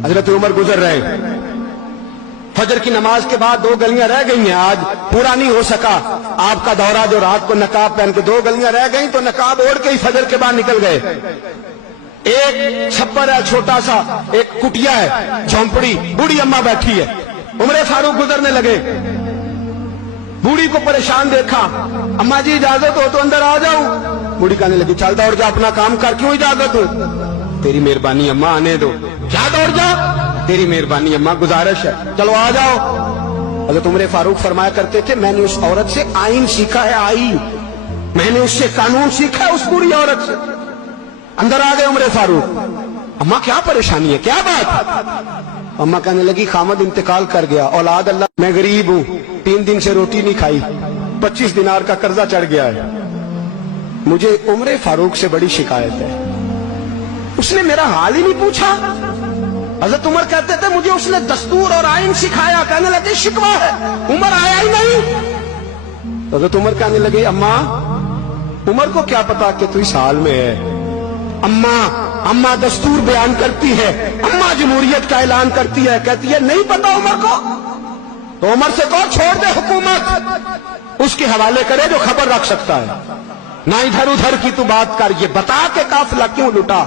हजरत उमर गुजर रहे, फजर की नमाज के बाद 2 गलियां रह गई हैं, आज पूरा नहीं हो सका आपका दौरा, जो रात को नकाब पहन के 2 गलियां रह गई तो नकाब ओढ़ के ही फजर के बाद निकल गए। एक छप्पर है छोटा सा, एक कुटिया है, झोंपड़ी, बूढ़ी अम्मा बैठी है। उमर फारूक गुजरने लगे, बूढ़ी को परेशान देखा, अम्मा जी इजाजत हो तो अंदर आ जाऊं। बूढ़ी कहने लगी चल दौड़ जा, अपना काम कर, क्यों इजाजत हो? तेरी मेहरबानी अम्मा, आने दो। क्या दौड़ जा? तेरी मेहरबानी अम्मा, गुजारिश है, चलो आ जाओ। हज़रत उमर फारूक फरमाया करते थे, मैंने उस औरत से आइन सीखा है, आइन, मैंने उससे कानून सीखा है, उस बूढ़ी औरत से। अंदर आ गए उमर फारूक, अम्मा क्या परेशानी है, क्या बात? अम्मा कहने लगी खामद इंतकाल कर गया, औलाद अल्लाह, मैं गरीब हूं, 3 दिन से रोटी नहीं खाई, 25 दिनार का कर्जा चढ़ गया है, मुझे उमर फारूक से बड़ी शिकायत है। उसने मेरा हाल ही नहीं पूछा। हज़रत उमर कहते थे मुझे उसने दस्तूर और आइन सिखाया, कहने लगे शिकवा है, उमर आया ही नहीं। हज़रत उमर कहने लगे अम्मा, उमर को क्या पता कि तू इस हाल में है। अम्मा दस्तूर बयान करती है, अम्मा जमहूरियत का ऐलान करती है, कहती है नहीं पता उमर को, तो उमर से कहो छोड़ दे हुकूमत, उसके हवाले करे जो खबर रख सकता है, ना इधर उधर की तू बात कर, ये बता के काफिला क्यों लुटा,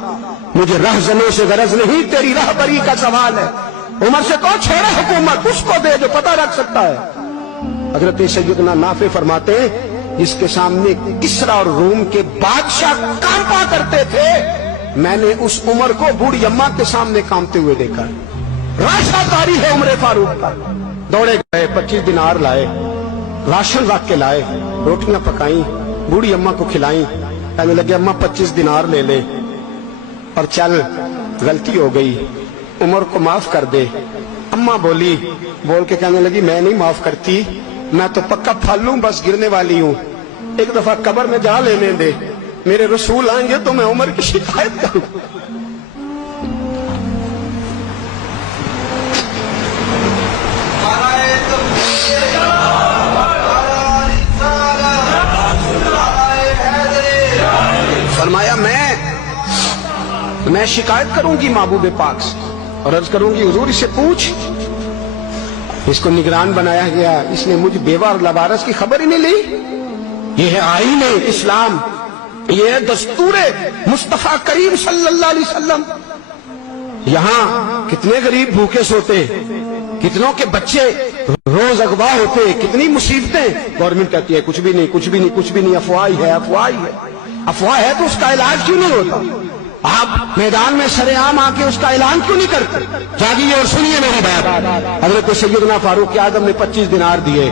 मुझे रहजनों से गरज नहीं, तेरी रहबरी का सवाल है। उमर से कहो छोड़े हुकूमत, उसको दे जो पता रख सकता है। हजरत सैयदना नाफे फरमाते हैं, जिसके सामने किसरा और रूम के बादशाह कांपा करते थे, मैंने उस उमर को बूढ़ी अम्मा के सामने कांपते हुए देखा। राशादारी है उमर फारूक का। दौड़े गए, 25 दिनार लाए, राशन रख के लाए, रोटियां पकाई, बूढ़ी अम्मा को खिलाई, कहने लगे अम्मा 25 दिनार ले ले और चल, गलती हो गई, उमर को माफ कर दे। अम्मा बोली, बोल के कहने लगी मैं नहीं माफ करती, मैं तो पक्का फल लूं, बस गिरने वाली हूं, एक दफा कब्र में जा लेने दे, मेरे रसूल आएंगे तो मैं उमर की शिकायत करूं। फरमाया मैं शिकायत करूंगी महबूब पाक से और अर्ज करूंगी हुजूर इससे पूछ, इसको निगरान बनाया गया, इसने मुझ बेवा और लवारस की खबर ही नहीं ली। ये है आईन इस्लाम, ये है दस्तूर मुस्तफा करीम सल्लल्लाहु अलैहि वसल्लम। यहां कितने गरीब भूखे सोते, कितनों के बच्चे रोज अगवा होते, कितनी मुसीबतें। गवर्नमेंट कहती है कुछ भी नहीं, कुछ भी नहीं, कुछ भी नहीं, अफवाह ही है, अफवाह ही है। अफवाह है तो उसका इलाज क्यों नहीं होता? आप मैदान में सरेआम आके उसका ऐलान क्यों नहीं करते? जागिए और सुनिए मेरी बात। हजरत सैयदना फारूक आजम ने 25 दिनार दिए,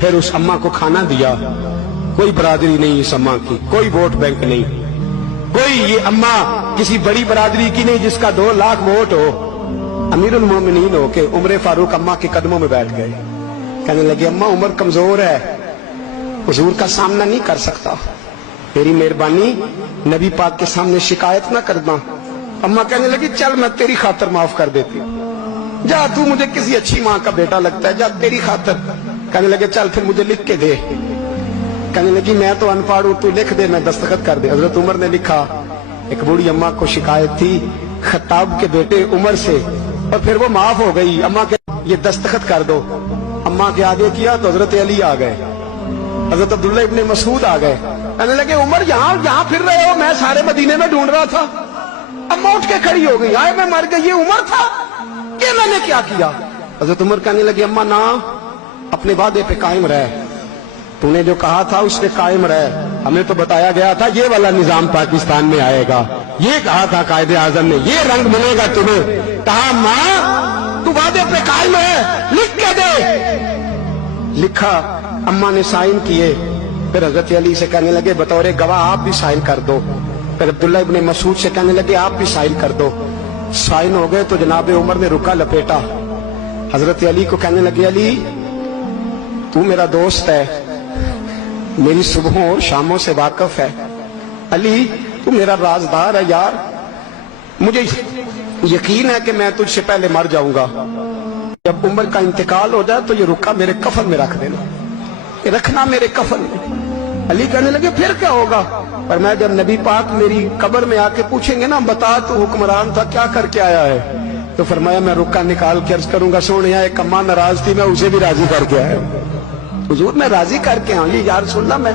फिर उस अम्मा को खाना दिया। कोई बरादरी नहीं इस अम्मा की, कोई वोट बैंक नहीं, कोई ये अम्मा किसी बड़ी बरादरी की नहीं जिसका 2 लाख वोट हो। अमीरुल मोमिनीन हो के उमर फारूक अम्मा के कदमों में बैठ गए, कहने लगे अम्मा उमर कमजोर है, हुजूर का सामना नहीं कर सकता, तेरी मेहरबानी नबी पाक के सामने शिकायत ना करना। अम्मा कहने लगी चल मैं तेरी खातर माफ कर देती हूं, जा तू मुझे किसी अच्छी माँ का बेटा लगता है, जा तेरी खातर। कहने लगे चल फिर मुझे लिख के दे। कहने लगी मैं तो अनपढ़ हूं, तू लिख दे, मैं दस्तखत कर दे। हजरत उमर ने लिखा। एक बूढ़ी अम्मा को शिकायत थी खत्ताब के बेटे उमर से, और फिर वो माफ हो गई। अम्मा के ये दस्तखत कर दो। अम्मा के आगे किया तो हजरत अली आ गए, हजरत अब्दुल्ला इब्ने मसूद आ गए। कहने लगे उमर यहाँ फिर रहे हो, मैं सारे मदीने में ढूंढ रहा था। अम्मा उठ के खड़ी हो गई, आए मैं मर गई, ये उमर था, ये मैंने क्या किया? हजरत उमर कहने लगे अम्मा ना, अपने वादे पे कायम रह, तूने जो कहा था उस पे कायम रह। हमें तो बताया गया था ये वाला निजाम पाकिस्तान में आएगा, ये कहा था कायदे आजम ने, ये रंग मिलेगा तुम्हें। कहा माँ तू वादे पे कायम है, लिख के दे। लिखा, अम्मा ने साइन किए। फिर हजरत अली से कहने लगे बतौर गवाह आप भी साइन कर दो। फिर अब्दुल्ला इब्ने मसूद से कहने लगे आप भी साइन कर दो। साइन हो गए तो जनाब उमर ने रुका लपेटा। हजरत अली को कहने लगे अली तू मेरा दोस्त है, मेरी सुबहों और शामों से वाकिफ है, अली तू मेरा राजदार है यार, मुझे यकीन है कि मैं तुझसे पहले मर जाऊंगा, जब उमर का इंतकाल हो जाए तो ये रुका मेरे कफन में रख देना, ये रखना मेरे कफन में। अली कहने लगे फिर क्या होगा? पर मैं जब नबी पाक मेरी कब्र में आके पूछेंगे ना बता तू हुक्मरान था क्या करके आया है, تو فرمایا میں رکا نکال کے عرض کروں گا سونے ایک اماں ناراض تھی میں اسے بھی راضی کر کے آیا. حضور میں راضی کر کے آؤں. یہ یا رسول اللہ میں